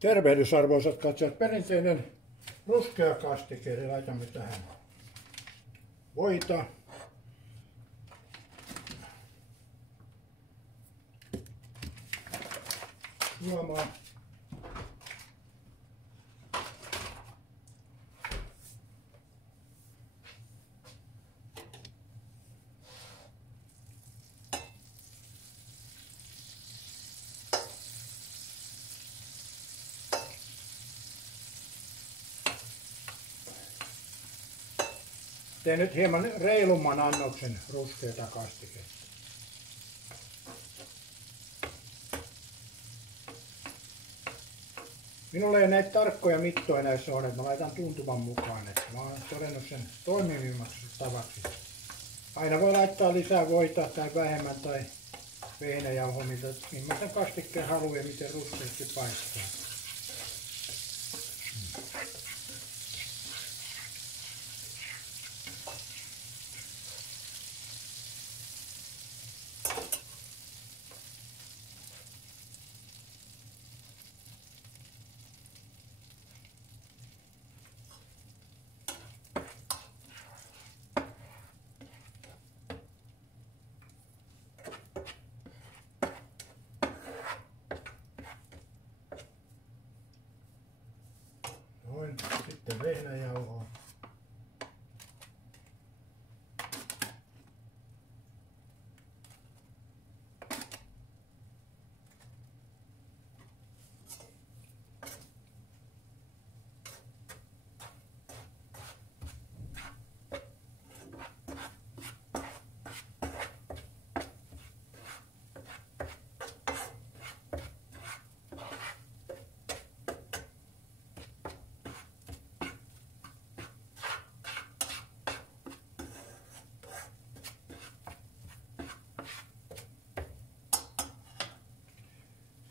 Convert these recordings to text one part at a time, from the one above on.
Tervehdys arvoisat katsojat. Perinteinen ruskea kastike, eli laitamme tähän voita. Juomaan. Teen nyt hieman reilumman annoksen ruskeata kastiketta. Minulla ei näitä tarkkoja mittoja näissä ole, että mä laitan tuntuman mukaan. Että mä oon todennut sen toimivimmaksi tavaksi. Aina voi laittaa lisää voita tai vähemmän tai vehnäjauhoa, millaisen kastikkeen haluaa ja miten ruskeasti paistaa. Sitten vehnäjauhoa.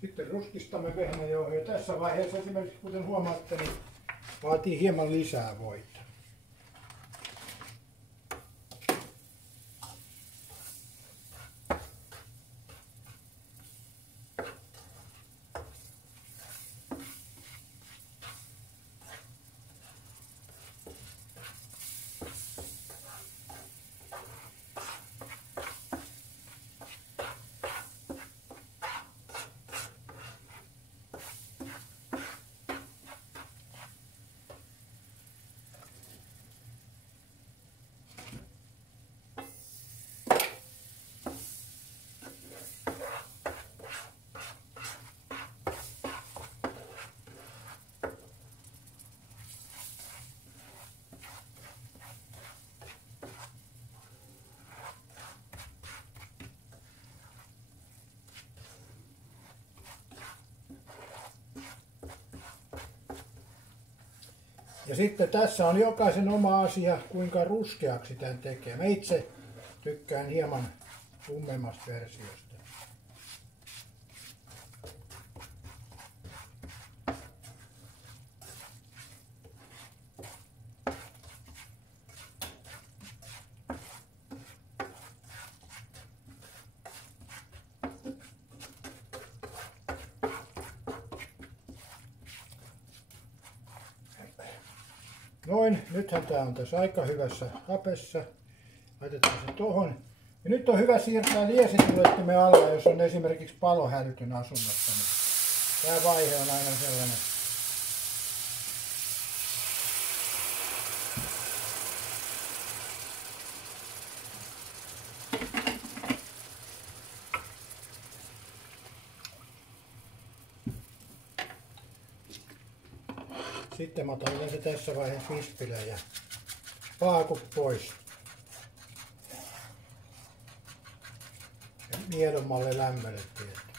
Sitten ruskistamme vehnäjauhoja. Tässä vaiheessa esimerkiksi, kuten huomaatte, niin vaatii hieman lisää voita. Ja sitten tässä on jokaisen oma asia, kuinka ruskeaksi tämän tekee. Mä itse tykkään hieman tummemmasta versiosta. Noin, nythän tää on tässä aika hyvässä hapessa. Laitetaan se tohon. Ja nyt on hyvä siirtää liesitulettimen alla, jos on esimerkiksi palohälytön asunnossa. Niin tää vaihe on aina sellainen. Sitten mä otan yleensä tässä vaiheessa vispilä ja paakut pois. Ja miedommalle lämmölle tietysti.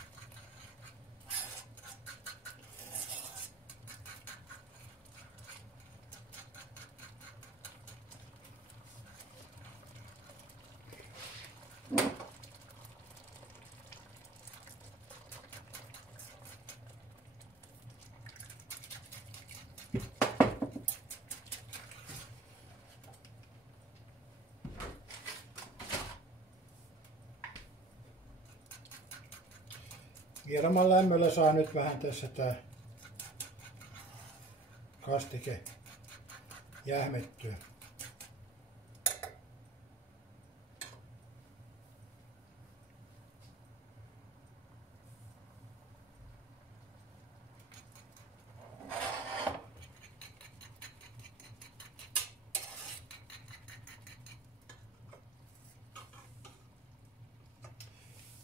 Hieman lämmöllä saa nyt vähän tässä tää kastike jähmettyä.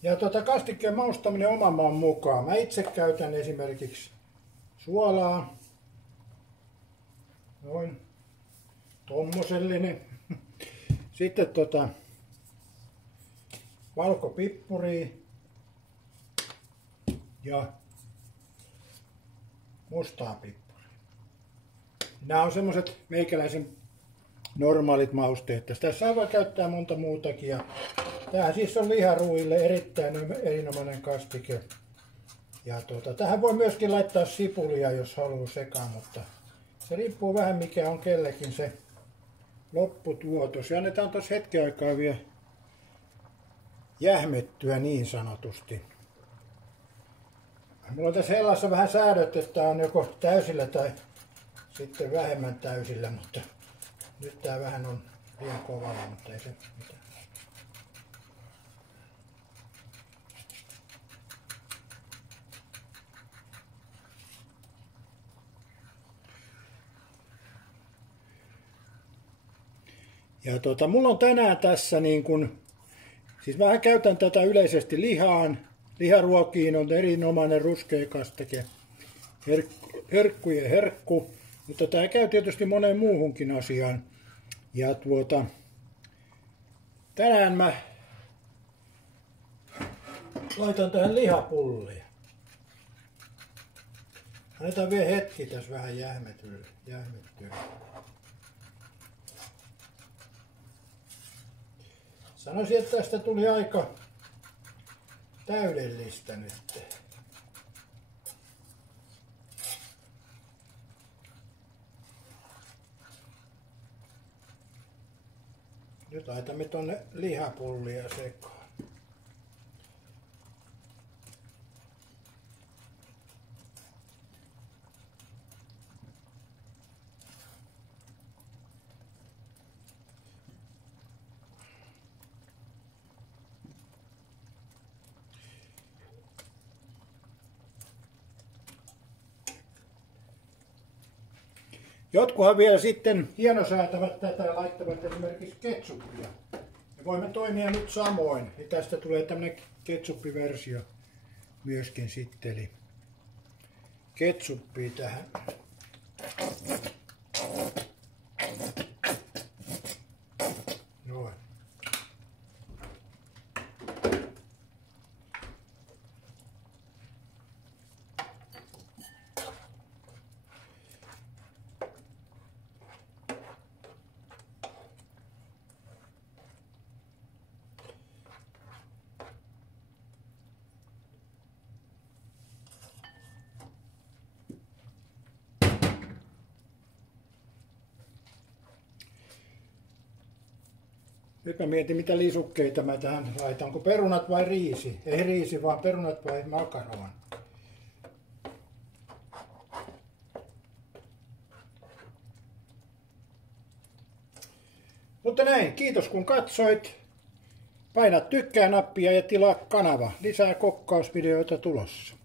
Ja kastikkeen maustaminen oman maun mukaan. Mä itse käytän esimerkiksi suolaa. Noin. Tommosellinen. Sitten valkopippuria. Ja mustaa pippuria. Nämä on semmoset meikäläisen normaalit mausteet. Tässä voi käyttää monta muutakin. Ja tämähän siis on liharuuille erittäin erinomainen kastike. Ja tähän voi myöskin laittaa sipulia, jos haluaa sekaan, mutta se riippuu vähän mikä on kellekin se lopputuotos. Ja annetaan tuossa hetken aikaa vielä jähmettyä niin sanotusti. Mulla on tässä hellassa vähän säädöt, että on joko täysillä tai sitten vähemmän täysillä, mutta nyt tää vähän on liian kovalla, mutta ei se mitään. Ja mulla on tänään tässä niin kun, siis mä käytän tätä yleisesti liharuokiin on erinomainen ruskea kastike, herkkujen herkku, mutta tää käy tietysti moneen muuhunkin asiaan. Ja tänään mä laitan tähän lihapullia. Annetaan vielä hetki tässä vähän jähmettyä. Sanoisin, että tästä tuli aika täydellistä nyt. Nyt laitamme tonne lihapullia sekaan. Jotkuhan vielä sitten hienosäätävät tätä ja laittavat esimerkiksi ketsuppia. Ja voimme toimia nyt samoin. Ja tästä tulee tämmönen ketsuppiversio myöskin sitten. Eli ketsuppia tähän. Noin. Nyt mä mietin mitä lisukkeita mä tähän laitan, onko perunat vai riisi? Ei riisi, vaan perunat vai makaron. Mutta näin, kiitos kun katsoit. Paina tykkää nappia ja tilaa kanava. Lisää kokkausvideoita tulossa.